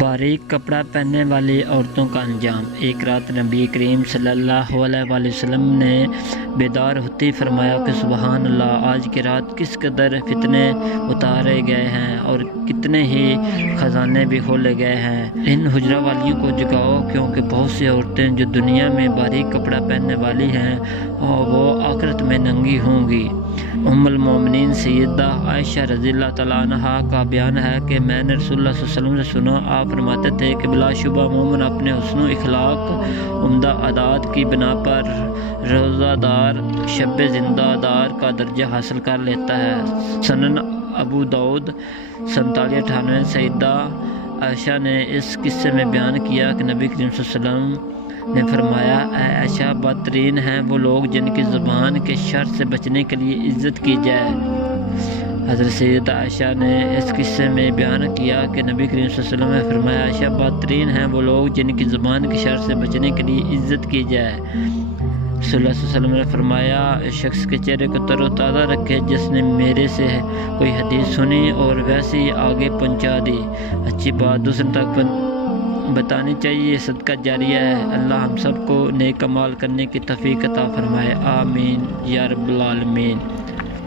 باریک کپڑا پہننے والی عورتوں کا انجام۔ ایک رات نبی کریم صلی اللہ علیہ وآلہ وسلم نے بیدار ہوتے ہی فرمایا کہ سبحان اللہ، آج کی رات کس قدر فتنے اتارے گئے ہیں اور کتنے ہی خزانے بھی کھولے گئے ہیں۔ ان حجرہ والیوں کو جگاؤ، کیونکہ بہت سی عورتیں جو دنیا میں باریک کپڑا پہننے والی ہیں اور وہ آخرت میں ننگی ہوں گی۔ ام المومنین سیدہ عائشہ رضی اللہ تعالیٰ عنہا کا بیان ہے کہ میں نے رسول اللہ صلی اللہ علیہ وسلم سے سنا، آپ فرماتے تھے کہ بلا شبہ مومن اپنے حسن و اخلاق، عمدہ عادات کی بنا پر روزہ دار، شب زندہ دار کا درجہ حاصل کر لیتا ہے۔ سنن ابو داؤد 4798۔ سیدہ عائشہ نے اس قصے میں بیان کیا کہ نبی کریم صلی اللہ علیہ وسلم نے فرمایا، اے عائشہ، بدترین ہیں وہ لوگ جن کی زبان کے شر سے بچنے کے لیے عزت کی جائے۔ حضرت سیدہ عائشہ نے اس قصے میں بیان کیا کہ نبی کریم صلی اللہ علیہ وسلم نے فرمایا، عائشہ، بدترین ہیں وہ لوگ جن کی زبان کے شر سے بچنے کے لیے عزت کی جائے۔ رسول اللہ صلی اللہ علیہ وسلم نے فرمایا، اس شخص کے چہرے کو تر و تازہ رکھے جس نے میرے سے کوئی حدیث سنی اور ویسے ہی آگے پہنچا دی۔ اچھی بات دوسرے تک بتانی چاہیے، صدقہ جاریہ ہے۔ اللہ ہم سب کو نیک اعمال کرنے کی توفیق عطا فرمائے، آمین یا رب العالمین۔